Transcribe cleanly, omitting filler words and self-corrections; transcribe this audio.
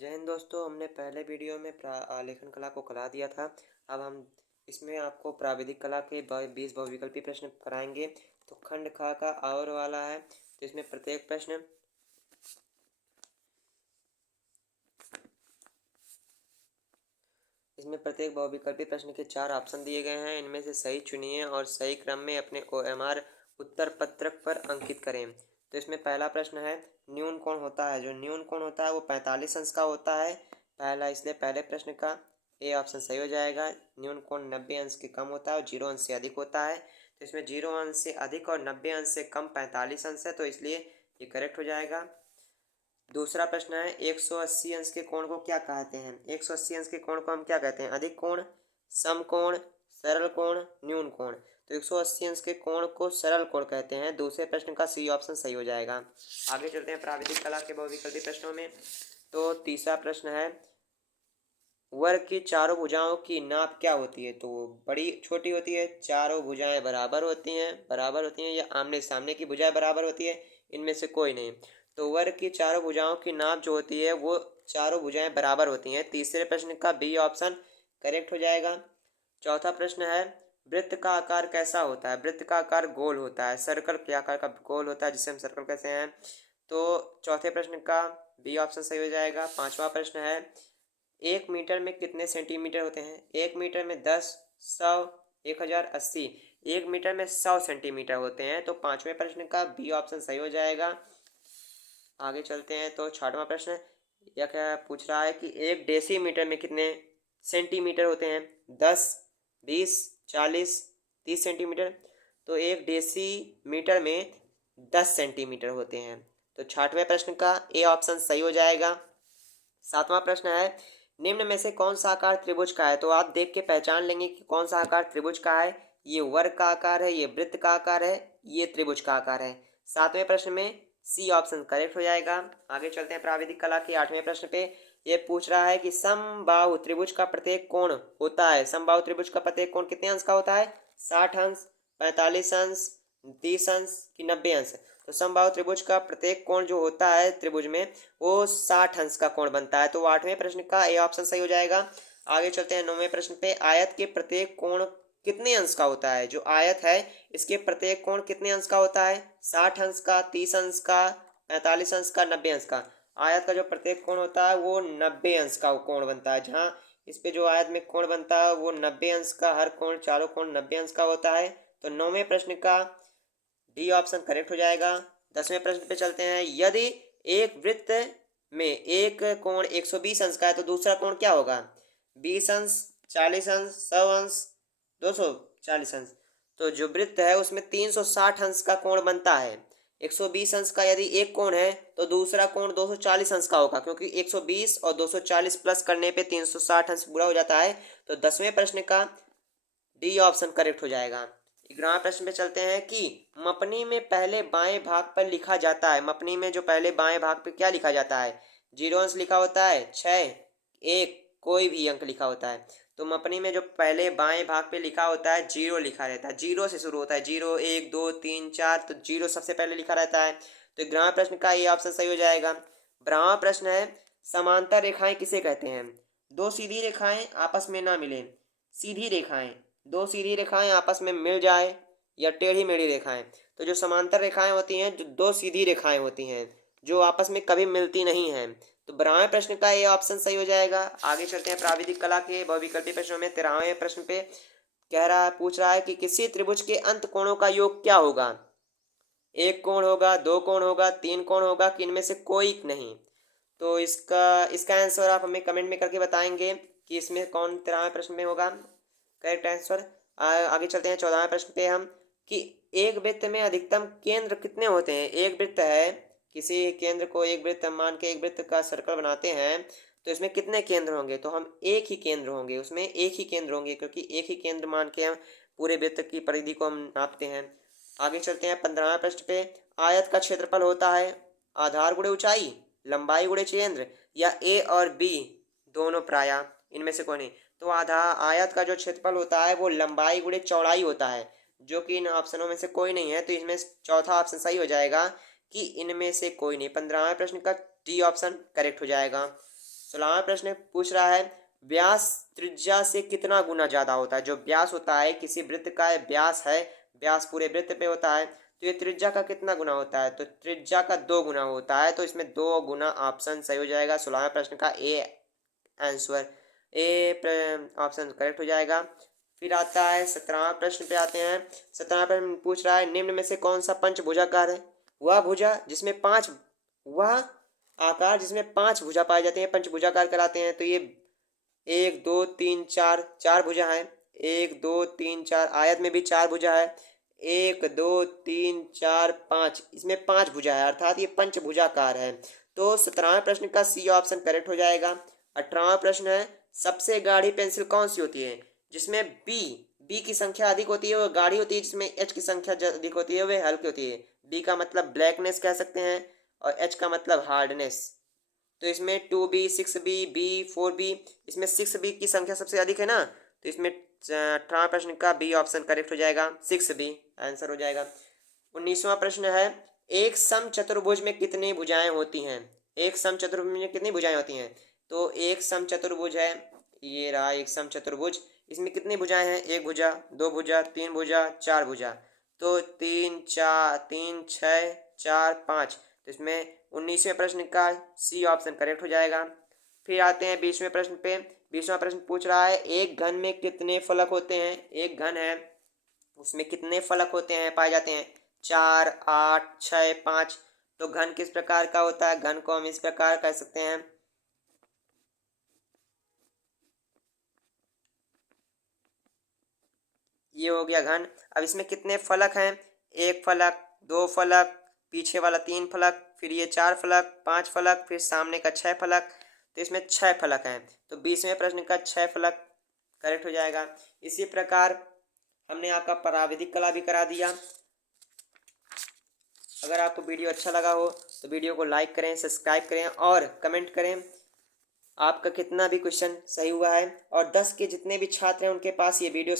जय हिंद दोस्तों। हमने पहले वीडियो में आलेखन कला को करा दिया था। अब हम इसमें आपको प्राविधिक कला के 20 बहुविकल्पी प्रश्न कराएंगे। तो खंड खा का और वाला है, तो इसमें प्रत्येक बहुविकल्पी प्रश्न के 4 ऑप्शन दिए गए हैं। इनमें से सही चुनिए और सही क्रम में अपने OMR उत्तर पत्रक पर अंकित करें। तो इसमें पहला प्रश्न है, न्यून कोण होता है। जो न्यून कोण होता है वो 45 अंश का होता है पहला, इसलिए पहले प्रश्न का ए ऑप्शन सही हो जाएगा। न्यून कोण 90 अंश के कम होता है और 0 अंश से अधिक होता है। तो इसमें 0 अंश से अधिक और 90 अंश से कम 45 अंश है, तो इसलिए ये करेक्ट हो जाएगा। दूसरा प्रश्न है, 180 अंश के कोण को क्या कहते हैं। 180 अंश के कोण को हम क्या कहते हैं? अधिक कोण, समकोण, सरल कोण, न्यून कोण। तो 180 अंश के कोण को सरल कोण कहते हैं। दूसरे प्रश्न का सी ऑप्शन सही हो जाएगा। आगे चलते हैं प्राविधिक कला के बहुविकल्पी प्रश्नों में। तो तीसरा प्रश्न है, वर्ग की चारों भुजाओं की नाप क्या होती है। तो बड़ी छोटी होती है, चारों भुजाएं बराबर होती हैं या आमने सामने की भुजाएं बराबर होती है, इनमें से कोई नहीं। तो वर्ग की चारों भुजाओं की नाप जो होती है वो चारों भुजाएं बराबर होती हैं। तीसरे प्रश्न का बी ऑप्शन करेक्ट हो जाएगा। चौथा प्रश्न है, वृत्त का आकार कैसा होता है। वृत्त का आकार गोल होता है, सर्कल के आकार का गोल होता है, जिसे हम सर्कल कहते हैं। तो चौथे प्रश्न का बी ऑप्शन सही हो जाएगा। पांचवा प्रश्न है, 1 मीटर में कितने सेंटीमीटर होते हैं। 1 मीटर में 10, 100, 1000, 80। 1 मीटर में 100 सेंटीमीटर होते हैं। तो पांचवें प्रश्न का बी ऑप्शन सही हो जाएगा। आगे चलते हैं। तो छठवां प्रश्न यह क्या पूछ रहा है कि 1 डेसीमीटर में कितने सेंटीमीटर होते हैं। 10, 20, 40, 30 सेंटीमीटर। तो 1 डेसीमीटर में 10 सेंटीमीटर होते हैं। तो छठवें प्रश्न का ए ऑप्शन सही हो जाएगा। सातवां प्रश्न है, निम्न में से कौन सा आकार त्रिभुज का है। तो आप देख के पहचान लेंगे कि कौन सा आकार त्रिभुज का है। ये वर्ग का आकार है, ये वृत्त का आकार है, ये त्रिभुज का आकार है। सातवें प्रश्न में सी ऑप्शन करेक्ट हो जाएगा। आगे चलते हैं प्राविधिक कला के आठवें प्रश्न पे। ये पूछ रहा है कि समबाहु त्रिभुज का प्रत्येक कोण होता है। समबाहु त्रिभुज का प्रत्येक कोण कितने अंश का होता है। 60 अंश, 45 अंश, 30 अंश कि 90 अंश। तो समबाहु त्रिभुज का प्रत्येक कोण जो होता है त्रिभुज में वो 60 अंश का कोण बनता है। तो आठवें प्रश्न का ए ऑप्शन सही हो जाएगा। आगे चलते हैं नौवें प्रश्न पे। आयत के प्रत्येक कोण कितने अंश का होता है। जो आयत है इसके प्रत्येक कोण कितने अंश का होता है। 60 अंश का, 30 अंश का, 45 अंश का, 90 अंश का। आयत का जो प्रत्येक कोण होता है वो 90 अंश का कोण बनता है। जहाँ इस पे जो आयत में कोण बनता है वो 90 अंश का, हर कोण चारों कोण 90 अंश का होता है। तो नौवें प्रश्न का डी ऑप्शन करेक्ट हो जाएगा। 10वें प्रश्न पे चलते हैं। यदि एक वृत्त में एक कोण 120 अंश का है तो दूसरा कोण क्या होगा। 20 अंश, 40 अंश, 100 अंश, 240 अंश। तो जो वृत्त है उसमें 360 अंश का कोण बनता है। 120 अंश का यदि एक कोण है तो दूसरा कोण 240 अंश का होगा, क्योंकि 120 और 240 प्लस करने पे 360 अंश पूरा हो जाता है। तो 10वें प्रश्न का डी ऑप्शन करेक्ट हो जाएगा। 11वें प्रश्न पे चलते हैं कि मपनी में पहले बाएं भाग पर लिखा जाता है। मपनी में जो पहले बाएं भाग पर क्या लिखा जाता है। 0 अंश लिखा होता है, 6, 1, कोई भी अंक लिखा होता है। तो मपनी में जो पहले बाएं भाग पे लिखा होता है 0 लिखा रहता है। 0 से शुरू होता है, 0, 1, 2, 3, 4। तो 0 सबसे पहले लिखा रहता है। तो 11वें प्रश्न का ये ऑप्शन सही हो जाएगा। 12वां प्रश्न है, समांतर रेखाएं किसे कहते हैं। दो सीधी रेखाएं आपस में ना मिले। सीधी रेखाएं, दो सीधी रेखाएं आपस में मिल जाए या टेढ़ी मेढ़ी रेखाएं। तो जो समांतर रेखाएं होती हैं, जो दो सीधी रेखाएं होती हैं जो आपस में कभी मिलती नहीं हैं। तो 12वें प्रश्न का ये ऑप्शन सही हो जाएगा। आगे चलते हैं प्राविधिक कला के बहुविकल्पी प्रश्नों में। 13वें प्रश्न पे पूछ रहा है कि किसी त्रिभुज के अंत कोणों का योग क्या होगा। एक कोण होगा, दो कोण होगा, तीन कोण होगा कि इनमें से कोई नहीं। तो इसका इसका आंसर आप हमें कमेंट में करके बताएंगे कि इसमें कौन 13वें प्रश्न में होगा करेक्ट आंसर। आगे चलते हैं 14वें प्रश्न पे हम कि एक वृत्त में अधिकतम केंद्र कितने होते हैं। एक वृत्त है, किसी केंद्र को एक वृत्त मान के एक वृत्त का सर्कल बनाते हैं, तो इसमें कितने केंद्र होंगे। तो हम एक ही केंद्र होंगे, उसमें एक ही केंद्र होंगे, क्योंकि एक ही केंद्र मान के हम पूरे वृत्त की परिधि को हम नापते हैं। आगे चलते हैं 15वें प्रश्न पे। आयत का क्षेत्रफल होता है आधार गुणे ऊंचाई, लंबाई गुणे केंद्र या ए और बी दोनों प्राय, इनमें से कोई नहीं। तो आयत का जो क्षेत्रफल होता है वो लंबाई गुणे चौड़ाई होता है, जो कि इन ऑप्शनों में से कोई नहीं है। तो इसमें चौथा ऑप्शन सही हो जाएगा कि इनमें से कोई नहीं। 15वें प्रश्न का डी ऑप्शन करेक्ट हो जाएगा। 16वां प्रश्न पूछ रहा है व्यास त्रिज्या से कितना गुना ज़्यादा होता है। जो व्यास होता है किसी वृत्त का व्यास है, व्यास पूरे वृत्त पे होता है, तो ये त्रिज्या का कितना गुना होता है, तो त्रिज्या का 2 गुना होता है। तो इसमें 2 गुना ऑप्शन सही हो जाएगा। 16वें प्रश्न का ए आंसर, ऑप्शन करेक्ट हो जाएगा। फिर आता है 17वां प्रश्न पे आते हैं। 17वां प्रश्न पूछ रहा है निम्न में से कौन सा पंचभुजाकार है। वह आकार जिसमें 5 भुजा पाई जाती हैं पंचभुजाकार कहलाते हैं। तो ये 1 2 3 4 4 भुजा है। 1 2 3 4 आयत में भी 4 भुजा है। 1 2 3 4 5 इसमें 5 भुजा है, अर्थात ये पंचभुजाकार है। तो 17वें प्रश्न का सी ऑप्शन करेक्ट हो जाएगा। 18वां प्रश्न है सबसे गाढ़ी पेंसिल कौन सी होती है। जिसमें बी की संख्या अधिक होती है वह गाढ़ी होती है, जिसमें एच की संख्या अधिक होती है वह हल्की होती है। बी का मतलब ब्लैकनेस कह सकते हैं और एच का मतलब हार्डनेस। तो इसमें 2B 6B B 4B, इसमें 6B की संख्या सबसे अधिक है ना, तो इसमें 18वां प्रश्न का बी ऑप्शन करेक्ट हो जाएगा, 6B आंसर हो जाएगा। 19वां प्रश्न है एक समचतुर्भुज में कितनी भुजाएं होती हैं। एक समचतुर्भुज में कितनी भुजाएं होती हैं। तो एक समचतुर्भुज है, ये रहा एक समचतुर्भुज, इसमें कितनी भुजाएं हैं, 1 भुजा 2 भुजा 3 भुजा 4 भुजा। तो 3 4 3 6 4 5, तो इसमें 19वें प्रश्न का सी ऑप्शन करेक्ट हो जाएगा। फिर आते हैं 20वें प्रश्न पे। 20वां प्रश्न पूछ रहा है एक घन में कितने फलक होते हैं। एक घन है उसमें कितने फलक होते हैं पाए जाते हैं, 4 8 6 5। तो घन किस प्रकार का होता है, घन को हम इस प्रकार कह सकते हैं, ये हो गया घन। अब इसमें कितने फलक हैं, 1 फलक 2 फलक, पीछे वाला 3 फलक, फिर ये 4 फलक 5 फलक, फिर सामने का 6 फलक। तो इसमें 6 फलक हैं। तो 20वें प्रश्न का 6 फलक करेक्ट हो जाएगा। इसी प्रकार हमने आपका पराविधिक कला भी करा दिया। अगर आपको वीडियो अच्छा लगा हो तो वीडियो को लाइक करें, सब्सक्राइब करें और कमेंट करें आपका कितना भी क्वेश्चन सही हुआ है। और 10 के जितने भी छात्र हैं उनके पास ये वीडियो